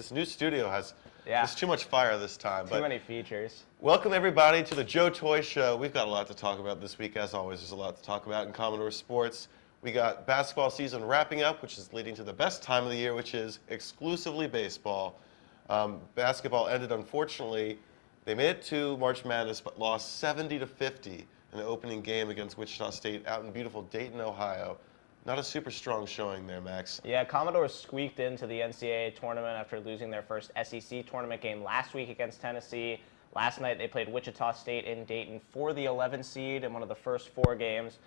This new studio has Yeah. there's too much fire this time. Too many features. Welcome everybody to the Joe Toy Show. We've got a lot to talk about this week. As always, there's a lot to talk about in Commodore sports. We got basketball season wrapping up, which is leading to the best time of the year, which is exclusively baseball. Basketball ended, unfortunately. They made it to March Madness, but lost 70-50 in the opening game against Wichita State out in beautiful Dayton, Ohio. Not a super strong showing there, Max. Yeah, Commodore squeaked into the NCAA tournament after losing their first SEC tournament game last week against Tennessee. Last night they played Wichita State in Dayton for the 11 seed in one of the first 4 games.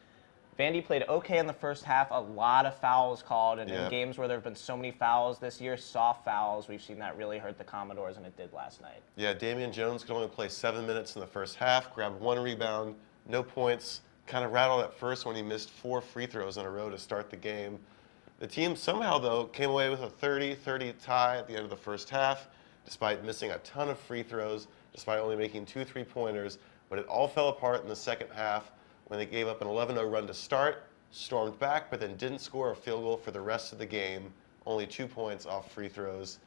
Vandy played okay in the first half, a lot of fouls called, and in games where there have been so many fouls this year, soft fouls, we've seen that really hurt the Commodores, and it did last night. Yeah, Damian Jones could only play 7 minutes in the first half, grabbed 1 rebound, no points, kind of rattled at first when he missed 4 free throws in a row to start the game. The team somehow, though, came away with a 30-30 tie at the end of the first half, despite missing a ton of free throws, despite only making 2 3-pointers, but it all fell apart in the second half when they gave up an 11-0 run to start, stormed back, but then didn't score a field goal for the rest of the game, only 2 points off free throws.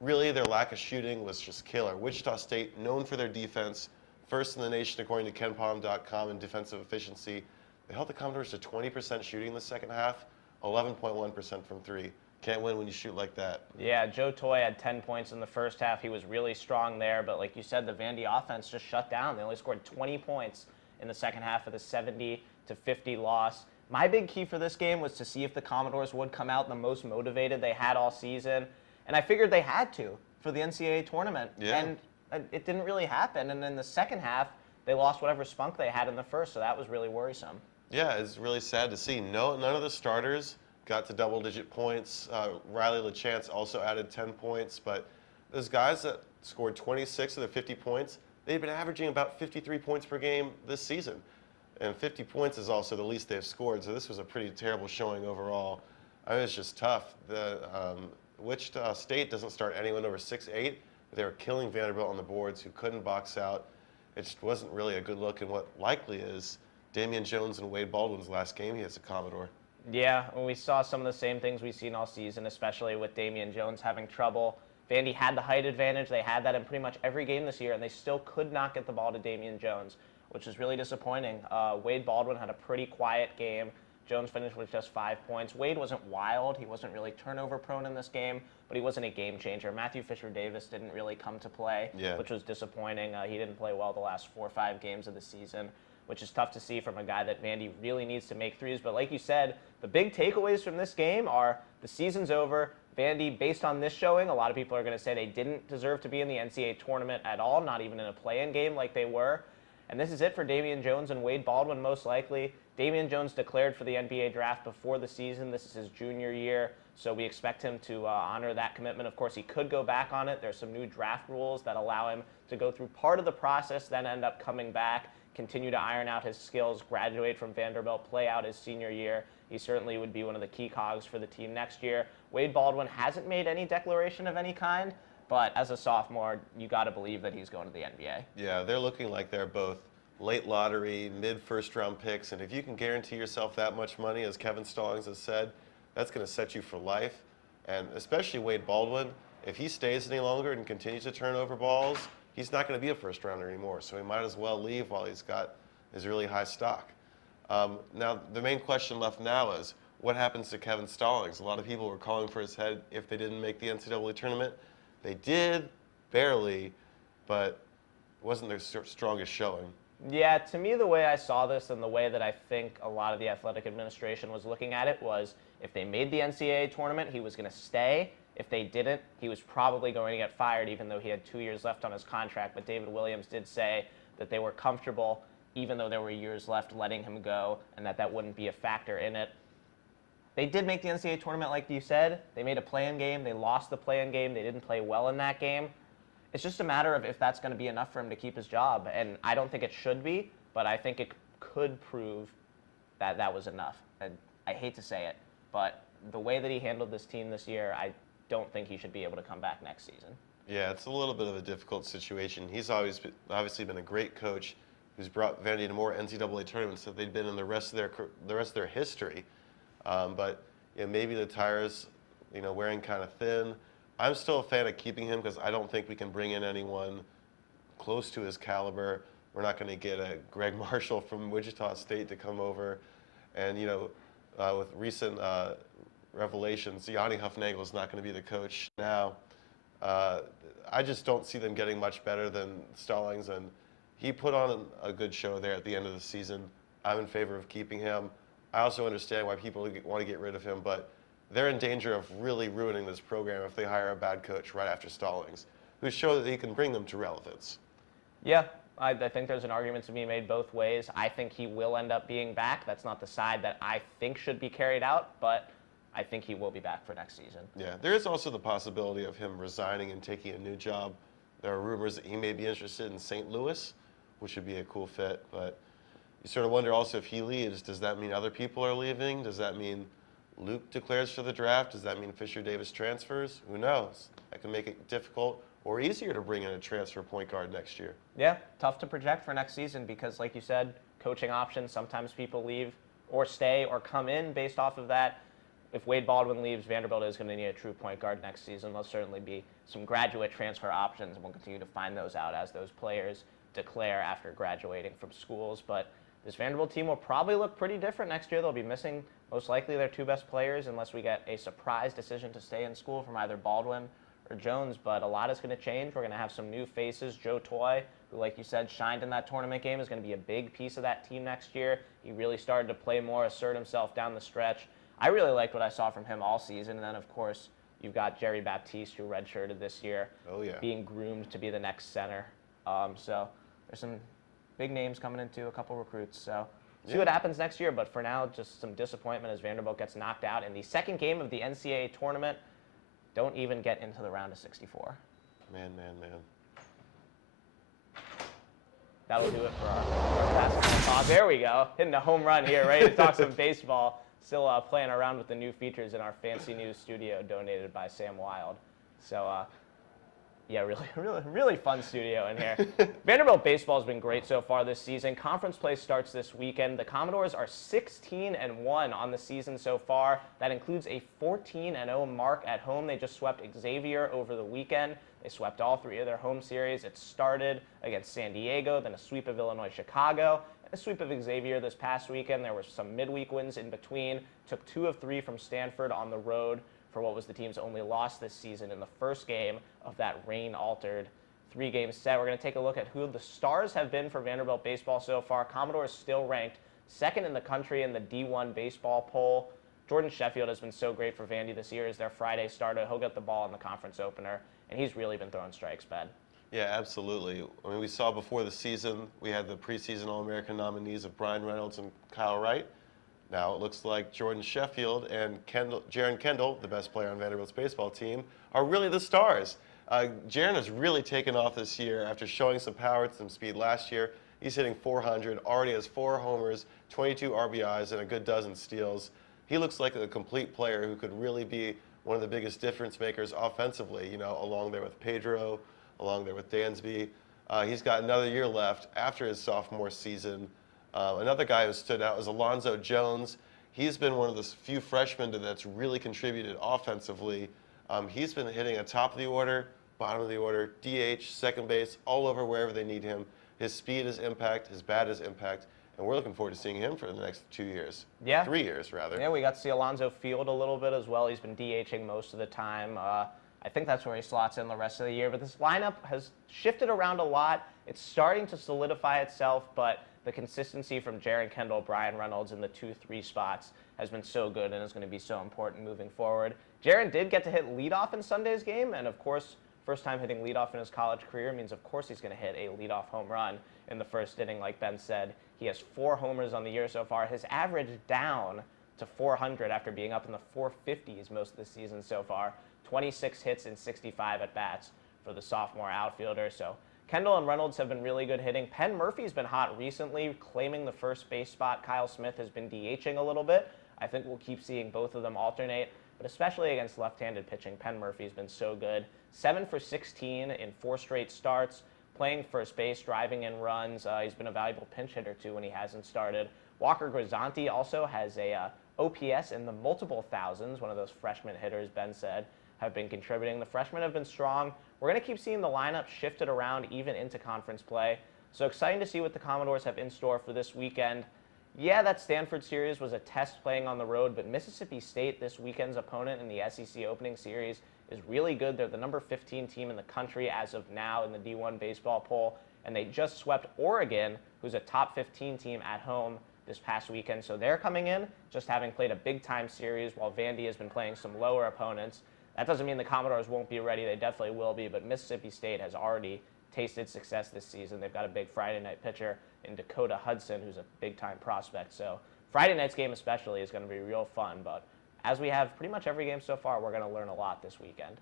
Really, their lack of shooting was just killer. Wichita State, known for their defense, first in the nation according to KenPom.com in defensive efficiency. They held the Commodores to 20% shooting in the second half, 11.1% from 3. Can't win when you shoot like that. Yeah, Joe Toy had 10 points in the first half. He was really strong there, but like you said, the Vandy offense just shut down. They only scored 20 points in the second half of the 70-50 loss. My big key for this game was to see if the Commodores would come out the most motivated they had all season, and I figured they had to for the NCAA tournament. Yeah. And it didn't really happen, and in the second half, they lost whatever spunk they had in the first, so that was really worrisome. Yeah, it's really sad to see. None of the starters got to double-digit points. Riley LaChance also added 10 points, but those guys that scored 26 of their 50 points, they've been averaging about 53 points per game this season. And 50 points is also the least they've scored, so this was a pretty terrible showing overall. I mean, it's just tough. The Wichita State doesn't start anyone over 6'8". They were killing Vanderbilt on the boards, who couldn't box out. It just wasn't really a good look in what likely is Damian Jones and Wade Baldwin's last game he has a Commodore. Yeah, and we saw some of the same things we've seen all season, especially with Damian Jones having trouble. Vandy had the height advantage. They had that in pretty much every game this year, and they still could not get the ball to Damian Jones, which is really disappointing. Wade Baldwin had a pretty quiet game. Jones finished with just 5 points. Wade wasn't wild. He wasn't really turnover prone in this game, but he wasn't a game changer. Matthew Fisher-Davis didn't really come to play, which was disappointing. He didn't play well the last 4 or 5 games of the season, which is tough to see from a guy that Vandy really needs to make threes. But like you said, the big takeaways from this game are the season's over. Vandy, based on this showing, a lot of people are going to say they didn't deserve to be in the NCAA tournament at all, not even in a play-in game like they were. And this is it for Damian Jones and Wade Baldwin, most likely. Damian Jones declared for the NBA draft before the season. This is his junior year, so we expect him to honor that commitment. Of course, he could go back on it. There's some new draft rules that allow him to go through part of the process, then end up coming back, continue to iron out his skills, graduate from Vanderbilt, play out his senior year. He certainly would be one of the key cogs for the team next year. Wade Baldwin hasn't made any declaration of any kind, but as a sophomore, you got to believe that he's going to the NBA. Yeah, they're looking like they're both late lottery, mid-first-round picks, and if you can guarantee yourself that much money, as Kevin Stallings has said, that's going to set you for life. And especially Wade Baldwin, if he stays any longer and continues to turn over balls, he's not going to be a first-rounder anymore, so he might as well leave while he's got his really high stock. Now, the main question left now is, what happens to Kevin Stallings? A lot of people were calling for his head if they didn't make the NCAA tournament. They did, barely, but it wasn't their strongest showing. Yeah, to me, the way I saw this and the way that I think a lot of the athletic administration was looking at it was if they made the NCAA tournament, he was going to stay. If they didn't, he was probably going to get fired, even though he had 2 years left on his contract. But David Williams did say that they were comfortable, even though there were years left, letting him go, and that wouldn't be a factor in it. They did make the NCAA tournament, like you said. They made a play-in game. They lost the play-in game. They didn't play well in that game. It's just a matter of if that's going to be enough for him to keep his job. And I don't think it should be, but I think it could prove that that was enough. And I hate to say it, but the way that he handled this team this year, I don't think he should be able to come back next season. Yeah, it's a little bit of a difficult situation. He's obviously been a great coach who's brought Vandy to more NCAA tournaments than they'd been in the rest of their history. But maybe the tires, wearing kind of thin. I'm still a fan of keeping him because I don't think we can bring in anyone close to his caliber. We're not going to get a Greg Marshall from Wichita State to come over. And, with recent revelations, Yanni Hufnagel is not going to be the coach now. I just don't see them getting much better than Stallings, and he put on a good show there at the end of the season. I'm in favor of keeping him. I also understand why people want to get rid of him, but they're in danger of really ruining this program if they hire a bad coach right after Stallings, who showed that he can bring them to relevance. Yeah, I think there's an argument to be made both ways. I think he will end up being back. That's not the side that I think should be carried out, but I think he will be back for next season. Yeah, there is also the possibility of him resigning and taking a new job. There are rumors that he may be interested in St. Louis, which would be a cool fit, but you sort of wonder also if he leaves, does that mean other people are leaving? Does that mean Luke declares for the draft? Does that mean Fisher Davis transfers? Who knows? That can make it difficult or easier to bring in a transfer point guard next year. Yeah, tough to project for next season because, like you said, coaching options, sometimes people leave or stay or come in based off of that. If Wade Baldwin leaves, Vanderbilt is going to need a true point guard next season. There'll certainly be some graduate transfer options, and we'll continue to find those out as those players declare after graduating from schools. But this Vanderbilt team will probably look pretty different next year. They'll be missing, most likely, their two best players unless we get a surprise decision to stay in school from either Baldwin or Jones. But a lot is going to change. We're going to have some new faces. Joe Toye, who, like you said, shined in that tournament game, is going to be a big piece of that team next year. He really started to play more, assert himself down the stretch. I really liked what I saw from him all season. And then, of course, you've got Jerry Baptiste, who redshirted this year, being groomed to be the next center. So there's some big names coming into a couple recruits. So see what happens next year. But for now, just some disappointment as Vanderbilt gets knocked out in the second game of the NCAA tournament. Don't even get into the round of 64. Man. That'll do it for our basketball talk. There we go. Hitting a home run here, ready to talk some baseball. Still playing around with the new features in our fancy new studio donated by Sam Wild. So, yeah, really fun studio in here. Vanderbilt baseball has been great so far this season. Conference play starts this weekend. The Commodores are 16-1 on the season so far. That includes a 14-0 mark at home. They just swept Xavier over the weekend. They swept all three of their home series. It started against San Diego, then a sweep of Illinois, Chicago, and a sweep of Xavier this past weekend. There were some midweek wins in between. Took 2 of 3 from Stanford on the road for what was the team's only loss this season in the first game of that rain-altered 3-game set. We're going to take a look at who the stars have been for Vanderbilt baseball so far. Commodores still ranked second in the country in the D1 baseball poll. Jordan Sheffield has been so great for Vandy this year as their Friday starter. He'll get the ball in the conference opener, and he's really been throwing strikes, Ben. Yeah, absolutely. I mean, we saw before the season, we had the preseason All-American nominees of Brian Reynolds and Kyle Wright. Now it looks like Jordan Sheffield and Jaron Kendall, the best player on Vanderbilt's baseball team, are really the stars. Jaron has really taken off this year after showing some power and some speed last year. He's hitting .400, already has 4 homers, 22 RBIs, and a good dozen steals. He looks like a complete player who could really be one of the biggest difference makers offensively, along there with Pedro, along there with Dansby. He's got another year left after his sophomore season. Another guy who stood out is Alonzo Jones. He's been one of the few freshmen that's really contributed offensively. He's been hitting at top of the order, bottom of the order, DH, second base, all over wherever they need him. His speed is impact, his bat is impact, and we're looking forward to seeing him for the next 2 years. Yeah. 3 years, rather. Yeah, we got to see Alonzo field a little bit as well. He's been DHing most of the time. I think that's where he slots in the rest of the year. But this lineup has shifted around a lot. It's starting to solidify itself, but the consistency from Jaron Kendall, Brian Reynolds in the 2-3 spots has been so good and is going to be so important moving forward. Jaron did get to hit leadoff in Sunday's game, and of course, first time hitting leadoff in his college career means, of course, he's going to hit a leadoff home run in the first inning, like Ben said. He has 4 homers on the year so far. His average down to 400 after being up in the 450s most of the season so far. 26 hits and 65 at-bats for the sophomore outfielder. So Kendall and Reynolds have been really good hitting. Penn Murphy's been hot recently, claiming the first base spot. Kyle Smith has been DHing a little bit. I think we'll keep seeing both of them alternate, but especially against left-handed pitching, Penn Murphy's been so good. 7 for 16 in 4 straight starts, playing first base, driving in runs. He's been a valuable pinch hitter, too, when he hasn't started. Walker Grisanti also has a OPS in the multiple thousands. One of those freshman hitters, Ben said, have been contributing. The freshmen have been strong. We're going to keep seeing the lineup shifted around even into conference play. So exciting to see what the Commodores have in store for this weekend. Yeah, that Stanford series was a test playing on the road, but Mississippi State, this weekend's opponent in the SEC opening series, is really good. They're the number 15 team in the country as of now in the D1 baseball poll, and they just swept Oregon, who's a top 15 team at home this past weekend. So they're coming in just having played a big-time series while Vandy has been playing some lower opponents. That doesn't mean the Commodores won't be ready. They definitely will be, but Mississippi State has already tasted success this season. They've got a big Friday night pitcher in Dakota Hudson, who's a big-time prospect. So Friday night's game especially is going to be real fun, but as we have pretty much every game so far, we're going to learn a lot this weekend.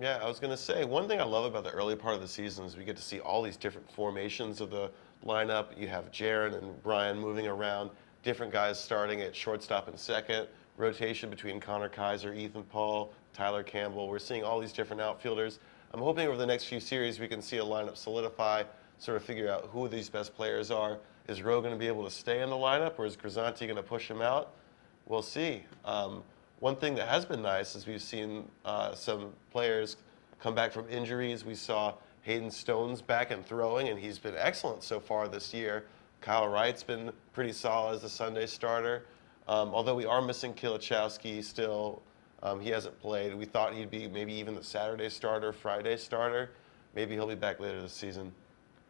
Yeah, I was going to say, one thing I love about the early part of the season is we get to see all these different formations of the lineup. You have Jaron and Brian moving around, different guys starting at shortstop and second, rotation between Connor Kaiser, Ethan Paul, Tyler Campbell. We're seeing all these different outfielders. I'm hoping over the next few series we can see a lineup solidify, sort of figure out who these best players are. Is Rowe going to be able to stay in the lineup, or is Grisanti going to push him out? We'll see. One thing that has been nice is we've seen some players come back from injuries. We saw Hayden Stone's back and throwing, and he's been excellent so far this year. Kyle Wright's been pretty solid as a Sunday starter. Although we are missing Kilichowski still. He hasn't played. We thought he'd be maybe even the Saturday starter, Friday starter. Maybe he'll be back later this season.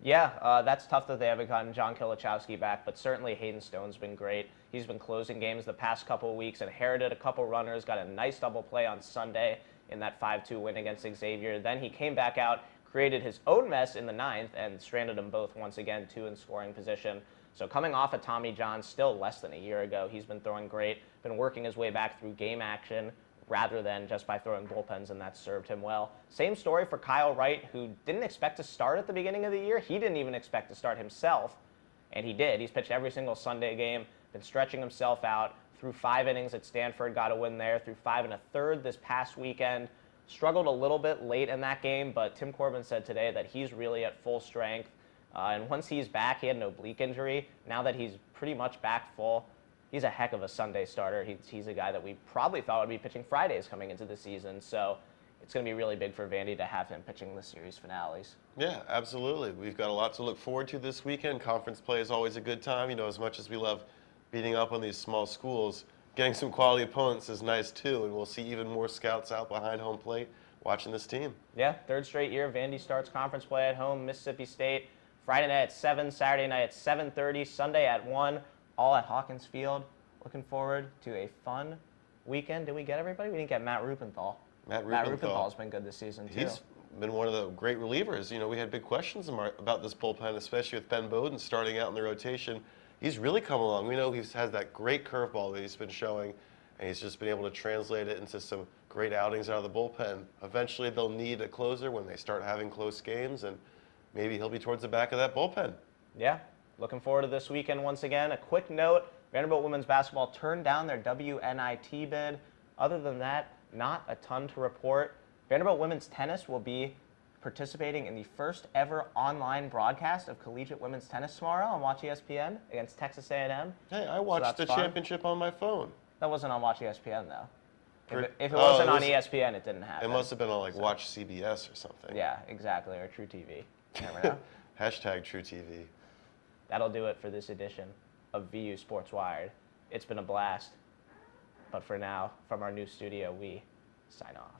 Yeah, that's tough that they haven't gotten John Kilichowski back, but certainly Hayden Stone's been great. He's been closing games the past couple of weeks, inherited a couple runners, got a nice double play on Sunday in that 5-2 win against Xavier. Then he came back out, created his own mess in the ninth, and stranded them both once again, 2 in scoring position. So coming off of Tommy John still less than a year ago, he's been throwing great, been working his way back through game action rather than just by throwing bullpens, and that served him well. Same story for Kyle Wright, who didn't expect to start at the beginning of the year. He didn't even expect to start himself, and he did. He's pitched every single Sunday game, been stretching himself out, threw 5 innings at Stanford, got a win there, threw 5 1/3 this past weekend. Struggled a little bit late in that game, but Tim Corbin said today that he's really at full strength. And once he's back, he had an oblique injury. Now that he's pretty much back full, he's a heck of a Sunday starter. He's a guy that we probably thought would be pitching Fridays coming into the season. So it's going to be really big for Vandy to have him pitching the series finales. Yeah, absolutely. We've got a lot to look forward to this weekend. Conference play is always a good time. You know, as much as we love beating up on these small schools, getting some quality opponents is nice too. And we'll see even more scouts out behind home plate watching this team. Yeah, 3rd straight year, Vandy starts conference play at home, Mississippi State. Friday night at 7, Saturday night at 7:30, Sunday at 1, all at Hawkins Field. Looking forward to a fun weekend. Did we get everybody? We didn't get Matt Rupenthal. Matt Rupenthal's been good this season, too. He's been one of the great relievers. You know, we had big questions about this bullpen, especially with Ben Bowden starting out in the rotation. He's really come along. We know he's had that great curveball that he's been showing, and he's just been able to translate it into some great outings out of the bullpen. Eventually, they'll need a closer when they start having close games, and maybe he'll be towards the back of that bullpen. Yeah, looking forward to this weekend once again. A quick note, Vanderbilt women's basketball turned down their WNIT bid. Other than that, not a ton to report. Vanderbilt women's tennis will be participating in the first ever online broadcast of collegiate women's tennis tomorrow on Watch ESPN against Texas A&M. Hey, I watched the championship on my phone. That wasn't on Watch ESPN, though. If it wasn't on ESPN, it didn't happen. It must have been on, like, Watch CBS or something. Yeah, exactly, or True TV. Never know. Hashtag True TV. That'll do it for this edition of VU Sports Wired. It's been a blast. But for now, from our new studio, we sign off.